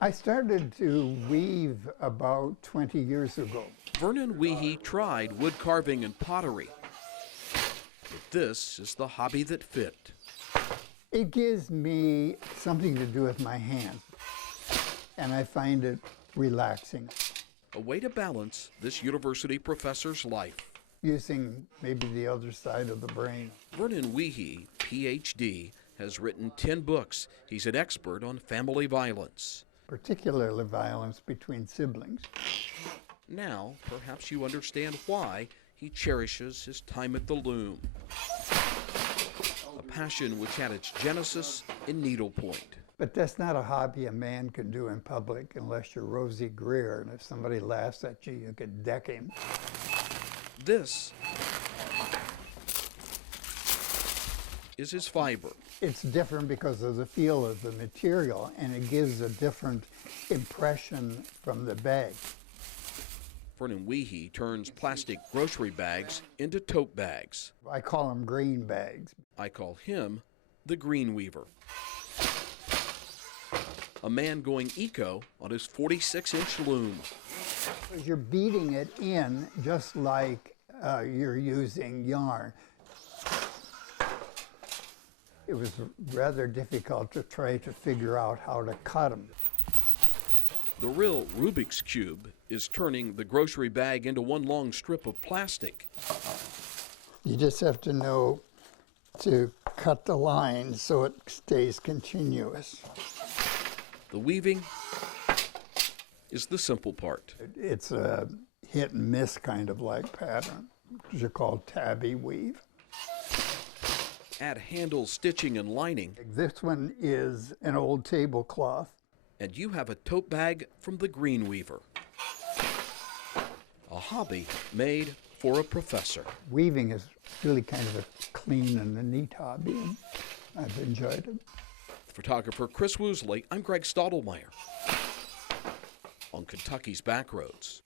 I started to weave about 20 years ago. Vernon Wiehe tried wood carving and pottery, but this is the hobby that fit. It gives me something to do with my hands, and I find it relaxing. A way to balance this university professor's life. Using maybe the other side of the brain. Vernon Wiehe, Ph.D., has written 10 books. He's an expert on family violence. Particularly violence between siblings. Now, perhaps you understand why he cherishes his time at the loom. A passion which had its genesis in needlepoint. But that's not a hobby a man can do in public unless you're Rosie Greer, and if somebody laughs at you, you could deck him. This is his fiber. It's different because of the feel of the material, and it gives a different impression from the bag. Vernon Wiehe turns plastic grocery bags into tote bags. I call them green bags. I call him the Green Weaver. A man going eco on his 46-inch loom. You're beating it in just like you're using yarn. It was rather difficult to try to figure out how to cut them. The real Rubik's Cube is turning the grocery bag into one long strip of plastic. You just have to know to cut the line so it stays continuous. The weaving is the simple part. It's a hit and miss kind of like pattern, which are called tabby weave. Add handle, stitching, and lining, This one is an old tablecloth. and you have a tote bag from the Green Weaver. A hobby made for a professor. Weaving is really kind of a clean and a neat hobby, and I've enjoyed it. Photographer Chris Woosley, I'm Greg Stottlemyre on Kentucky's Backroads.